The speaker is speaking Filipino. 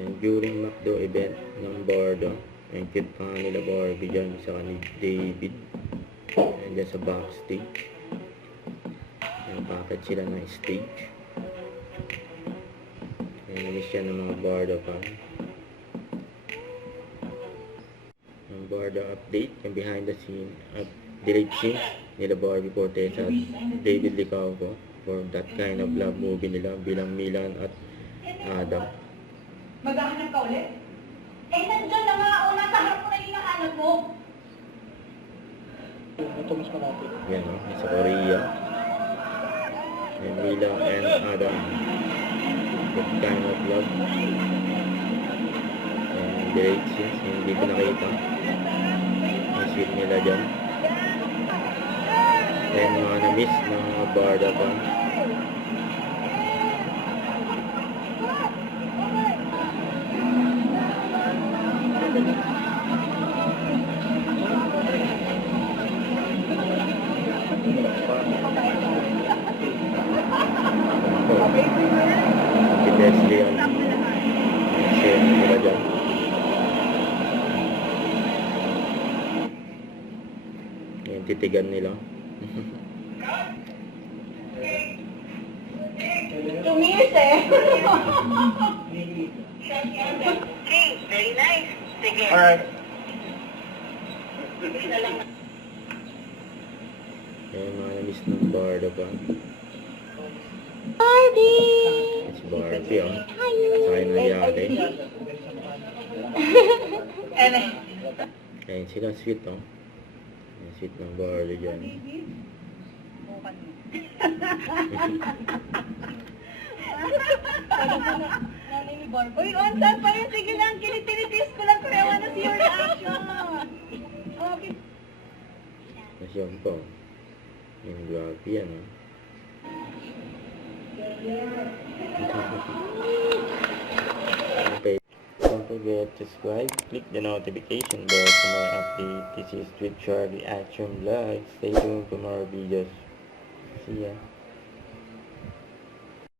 And during McDo event ng Bordo, ang cute pa nga nila Barbie dyan sa ni David. And dyan sa backstage. And package sila ng stage. And namiss yan ng mga Bordo pa. Ang Bordo update, yung behind the scene at delayed scenes nila Barbie Fortesa at David Licauco for that kind of love movie nila bilang Milan at Adam. Maghahanap ka ulit? Eh, nandyan na nga. O, nasa harap mo na hinahanap mo. Ito mas malapit. Yan o, sa Korea. And Milan and Adam. That kind of love. And delayed scenes, hindi ko nakita. Ang sweet nila dyan. And mga na-miss ng mga Barda pa. Si Leslie ang share nila dyan. Yung titigan nila. Tumis eh. Very nice. Sige. Alright. Yung mga na-miss ng Barda pa. Barbie! It's Barbie oh. Sakay na yate. Ayun sila, sweet oh. Yung sweet ng Barbie dyan. Uy, on saan pa yun? Sige lang, tinitiis ko lang. Kaya wanna see your reaction. Okay. Tapos yun po. Yung grabe yan oh. Okay. Don't forget to subscribe, click the notification bell for more updates. This is Street Shark Reaction Vlog. Stay tuned for more videos. See ya.